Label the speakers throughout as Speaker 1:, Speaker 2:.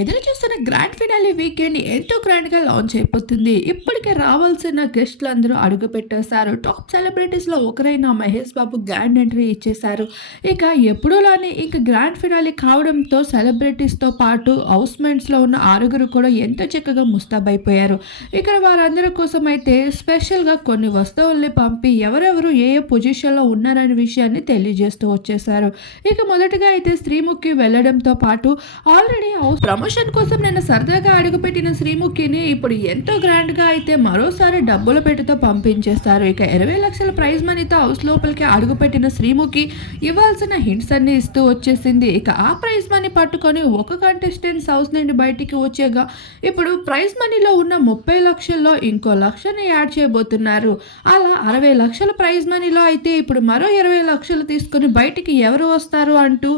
Speaker 1: ఎదురు చూస్తున్న grand finale weekend ఎంతో గ్రాండ్గా లాంచ్ అయిపోతుంది. ఇప్పటికే రావాల్సిన గెస్ట్లు అందరూ అడుగు పెట్టేశారు. టాప్ సెలబ్రిటీస్లో ఒకరైన మహేష్ బాబు గ్రాండ్ ఎంట్రీ ఇచ్చేశారు. ఇక ఎప్పుడూలానే ఇంక గ్రాండ్ ఫినాలి కావడంతో సెలబ్రిటీస్తో పాటు హౌస్మెంట్స్లో ఉన్న ఆరుగురు కూడా ఎంతో చక్కగా ముస్తాబైపోయారు. ఇక్కడ వారందరి కోసం అయితే స్పెషల్గా కొన్ని వస్తువుల్ని పంపి ఎవరెవరు ఏ ఏ పొజిషన్లో ఉన్నారనే విషయాన్ని తెలియజేస్తూ వచ్చేసారు ఇక మొదటగా అయితే స్త్రీముఖి వెళ్ళడంతో పాటు ఆల్రెడీ హౌస్ ప్రమోషన్ కోసం నేను సరదాగా అడుగుపెట్టిన శ్రీముఖిని ఇప్పుడు ఎంతో గ్రాండ్గా అయితే మరోసారి డబ్బుల పెట్టుతో పంపించేస్తారు. ఇక ఇరవై లక్షల ప్రైజ్ మనీతో హౌస్ లోపలికి అడుగుపెట్టిన శ్రీముఖి ఇవ్వాల్సిన హింట్స్ అన్ని ఇస్తూ వచ్చేసింది. ఇక ఆ ప్రైజ్ మనీ పట్టుకొని ఒక కంటెస్టెంట్స్ హౌస్ నుండి బయటికి వచ్చేగా ఇప్పుడు ప్రైజ్ మనీలో ఉన్న ముప్పై లక్షల్లో ఇంకో లక్షని యాడ్ చేయబోతున్నారు. అలా అరవై లక్షల ప్రైజ్ మనీలో అయితే ఇప్పుడు మరో ఇరవై లక్షలు తీసుకొని బయటికి ఎవరు వస్తారు అంటూ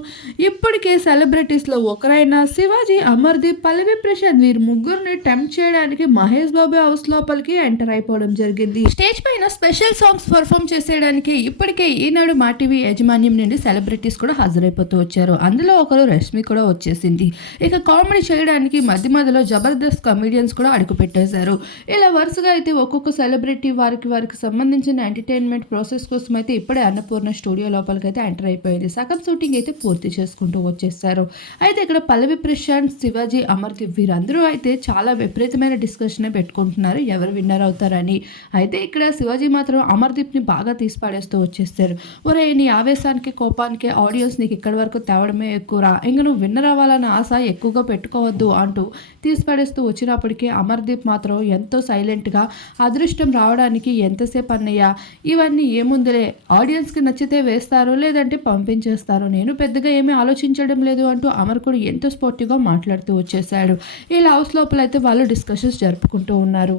Speaker 1: ఇప్పటికే సెలబ్రిటీస్లో ఒకరైన శివాజీ అమర్దీప్ పల్లవి ప్రసాద్ వీరు ముగ్గురిని టెంప్ట్ చేయడానికి మహేష్ బాబు హౌస్ లోపలికి ఎంటర్ అయిపోవడం జరిగింది. స్టేజ్ పైన స్పెషల్ సాంగ్స్ పర్ఫామ్ చేసేయడానికి ఇప్పటికే ఈనాడు మా టీవీ యాజమాన్యం నుండి సెలబ్రిటీస్ కూడా హాజరైపోతూ వచ్చారు. అందులో ఒకరు రష్మి కూడా వచ్చేసింది. ఇక కామెడీ చేయడానికి మధ్య మధ్యలో జబర్దస్త్ కమెడియన్స్ కూడా అడుగు పెట్టేశారు ఇలా వరుసగా అయితే ఒక్కొక్క సెలబ్రిటీ వారికి వారికి సంబంధించిన ఎంటర్టైన్మెంట్ ప్రాసెస్ కోసం అయితే ఇప్పుడే అన్నపూర్ణ స్టూడియో లోపలికి అయితే ఎంటర్ అయిపోయింది. సగం షూటింగ్ అయితే పూర్తి చేసుకుంటూ వచ్చేసారు అయితే ఇక్కడ పల్లవి ప్రశాంత్ శివాజీ అమర్దీప్ వీరందరూ అయితే చాలా విపరీతమైన డిస్కషన్ పెట్టుకుంటున్నారు. ఎవరు విన్నర్ అవుతారని. అయితే ఇక్కడ శివాజీ మాత్రం అమర్దీప్ని బాగా తీసిపాడేస్తూ వచ్చేస్తారు. ఒరే నీ ఆవేశానికి కోపానికి ఆడియన్స్ నీకు ఇక్కడి వరకు తేవడమే ఎక్కువరా? ఇంక నువ్వు విన్నర్ అవ్వాలన్న ఆశ ఎక్కువగా పెట్టుకోవద్దు అంటూ తీసిపడేస్తూ వచ్చినప్పటికీ అమర్దీప్ మాత్రం ఎంతో సైలెంట్గా అదృష్టం రావడానికి ఎంతసేపు అన్నయ్యా? ఇవన్నీ ఏముందిలే? ఆడియన్స్కి నచ్చితే వేస్తారు లేదంటే పంపించేస్తారు? నేను పెద్దగా ఏమీ ఆలోచించడం లేదు అంటూ అమర్ కూడా ఎంతో స్పోర్టివ్గా మాట్లాడుతూ వచ్చేసాడు ఇలా హౌస్ లోపల అయితే వాళ్ళు డిస్కషన్స్ జరుపుకుంటూ ఉన్నారు.